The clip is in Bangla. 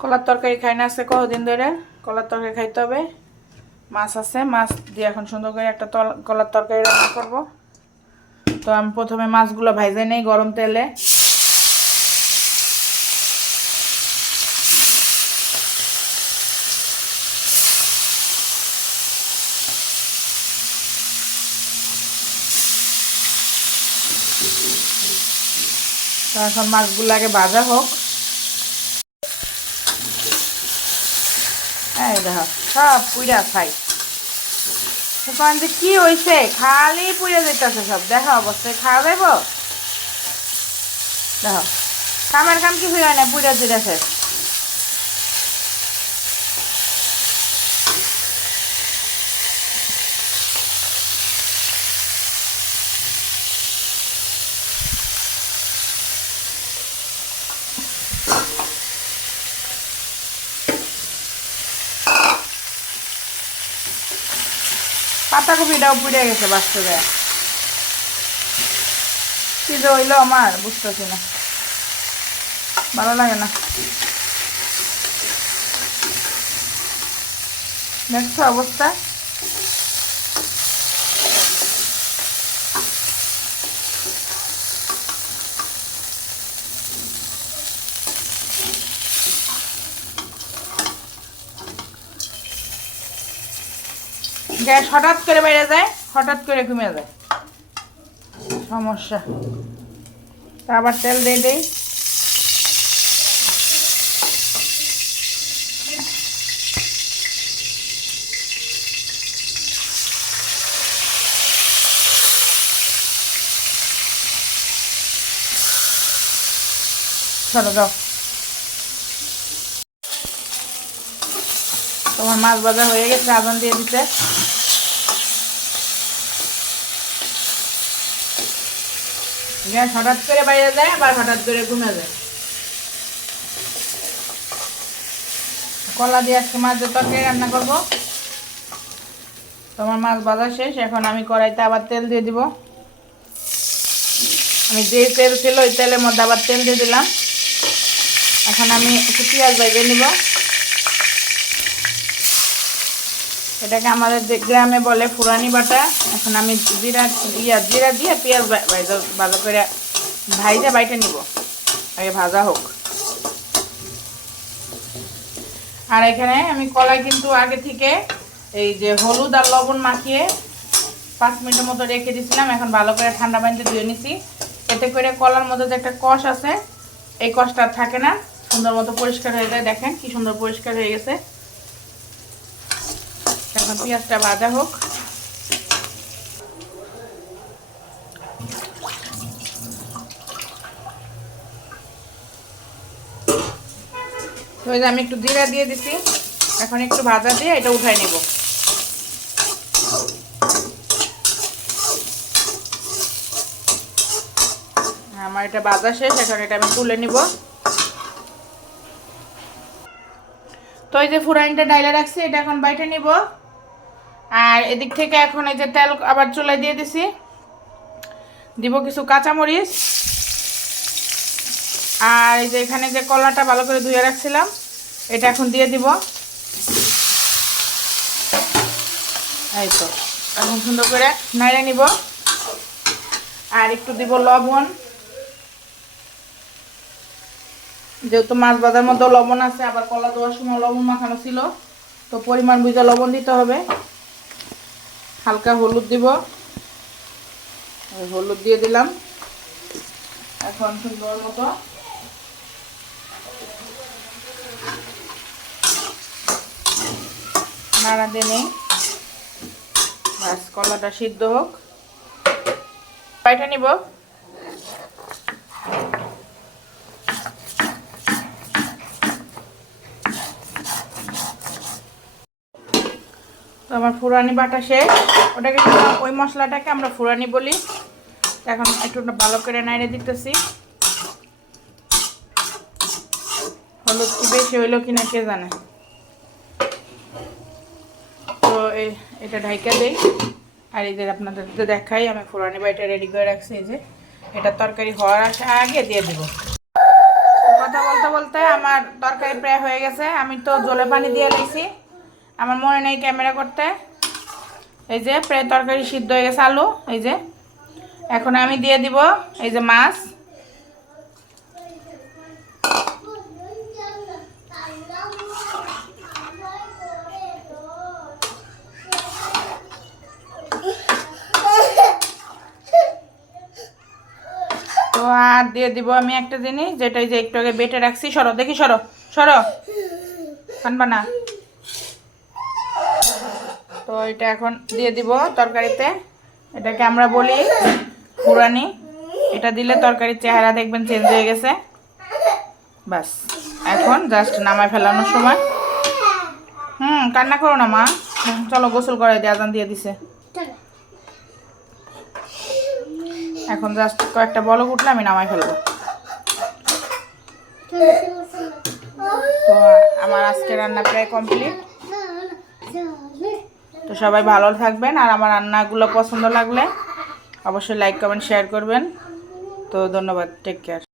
কলার তরকারি খাই না আজকে কতদিন ধরে। কলার তরকারি খাইতে হবে। মাছ আছে, মাছ দিয়ে এখন সুন্দর করে একটা কলার তরকারি রান্না করব। তো আমি প্রথমে মাছগুলো ভাইজে নেই গরম তেলে। তো এখন মাছগুলো আগে ভাজা হোক। এই দেখো সব পুইরা খাই। যে কি হয়েছে, খালি পুড়ে যেতেছে সব। দেখো অবস্থায় খাওয়া যাইব। দেখো কামের কাম কিছু হয় না, পুড়ে যেতেছে। পাতাকপিটাও পুড়ে গেছে বাস্তবে। কি যে হইলো আমার বুঝতেছি না, ভালো লাগে না। দেখছো অবস্থা। গ্যাস হঠাৎ করে বেড়ে যায়, হঠাৎ করে কমে যায়, সমস্যা। তা আবার তেল দিয়ে দেই। চলো যাও। তোমার মাছ ভাজা হয়ে গেছে, আগুন দিয়ে দিতে। গ্যাস হঠাৎ করে বাইরে যায়, আবার হঠাৎ করে কমে যায়। কলা দিয়ে আজকে মাছের তরকারি রান্না করব। তোমার মাছ ভাজা শেষ, এখন আমি কড়াইতে আবার তেল দিয়ে দিব। আমি যে তেল ছিল ওই তেলের মধ্যে আবার তেল দিয়ে দিলাম। এখন আমি একটু পেঁয়াজ ভেজে নিব। এটাকে আমাদের গ্রামে বলে ফুরানি বাটা। এখন আমি জিরা দিয়ে পেঁয়াজ ভালো করে ভাইজা বাইটে নিব, আগে ভাজা হোক। আর এখানে আমি কলাই কিন্তু আগে থেকে এই যে হলুদ আর লবণ মাখিয়ে 5 মিনিটের মতো রেখে দিয়েছিলাম। এখন ভালো করে ঠান্ডা পানিতে ধুয়ে নিছি। এতে করে কলার মধ্যে যে একটা কষ আছে, এই কষটা থাকে না, সুন্দর মতো পরিষ্কার হয়ে যায়। দেখেন কি সুন্দর পরিষ্কার হয়ে গেছে। এখন পেঁয়াজটা ভাজা হোক। তো আমি একটু জিরা দিয়ে দিছি। এখন একটু ভাজা দিয়ে এটা উঠাই নেব। আমার এটা ভাজা শেষ, এখন এটা আমি তুলে নিব। তো এই যে ফুরাইনটা ডাইলে রাখছি, এটা এখন বাইটে নিব। আর এদিক থেকে এখন এই যে তেল আবার চুলায় দিয়ে দিছি, দিব কিছু কাঁচামরিচ। আর এই যে এখানে যে কলাটা ভালো করে ধুয়ে রাখছিলাম, এটা এখন দিয়ে দিব। এই তো এখন সুন্দর করে নাড়িয়ে নিব। আর একটু দিব লবণ, যেহেতু মাছ ভাজার মধ্যে লবণ আছে, আবার কলা দেওয়ার সময় লবণ মাখানো ছিল, তো পরিমাণ বুঝে লবণ দিতে হবে। হালকা হলুদ দিব, হলুদ দিয়ে দিলাম। এখন সুন্দর মতো নাড়া দিয়ে নেই। ব্যাস কলাটা সিদ্ধ হোক, পাইটা নিব। তো আমার ফুরানি বাটা শেষ। ওটাকে ওই মশলাটাকে আমরা ফুরানি বলি। এখন একটু ভালো করে নাড়িয়ে দিতেছি। হলুদ কি বেশি হইলো কিনা কে জানে। তো এটা ঢাইকা দেই। আর এই যে আপনাদের দেখাই, আমি ফুরানি বাটা রেডি করে রাখছি। এই যে এটা তরকারি হওয়ার আগে দিয়ে দেব। কথা বলতে বলতে বলতে আমার তরকারি প্রায় হয়ে গেছে। আমি তো জলে পানি দিয়ে দিয়েছি, আমার মনে নেই ক্যামেরা করতে। এই যে প্রায় তরকারি সিদ্ধ হয়ে গেছে, আলু এই যে। এখন আমি দিয়ে দিব এই যে মাছ। তো আর দিয়ে দিব আমি একটা জিনিস, যেটা যে একটু আগে বেটে রাখছি। সরো দেখি, সরো সরো, কানবা না। তো এটা এখন দিয়ে দিব তরকারিতে। এটাকে আমরা বলি ফুরানি। এটা দিলে তরকারির চেহারা দেখবেন চেঞ্জ হয়ে গেছে। বাস এখন জাস্ট নামায় ফেলানোর সময়। কান্না করো না মা, চলো গোসল করাই দিয়ে, আজান দিয়ে দিছে। এখন জাস্ট কয়েকটা বলক উঠলে আমি নামাই ফেলবো। তো আমার আজকে রান্না প্রায় কমপ্লিট। তো সবাই ভালো থাকবেন, আর আমার রান্নাগুলো পছন্দ লাগলে অবশ্যই লাইক কমেন্ট শেয়ার করবেন। তো ধন্যবাদ, টেক কেয়ার।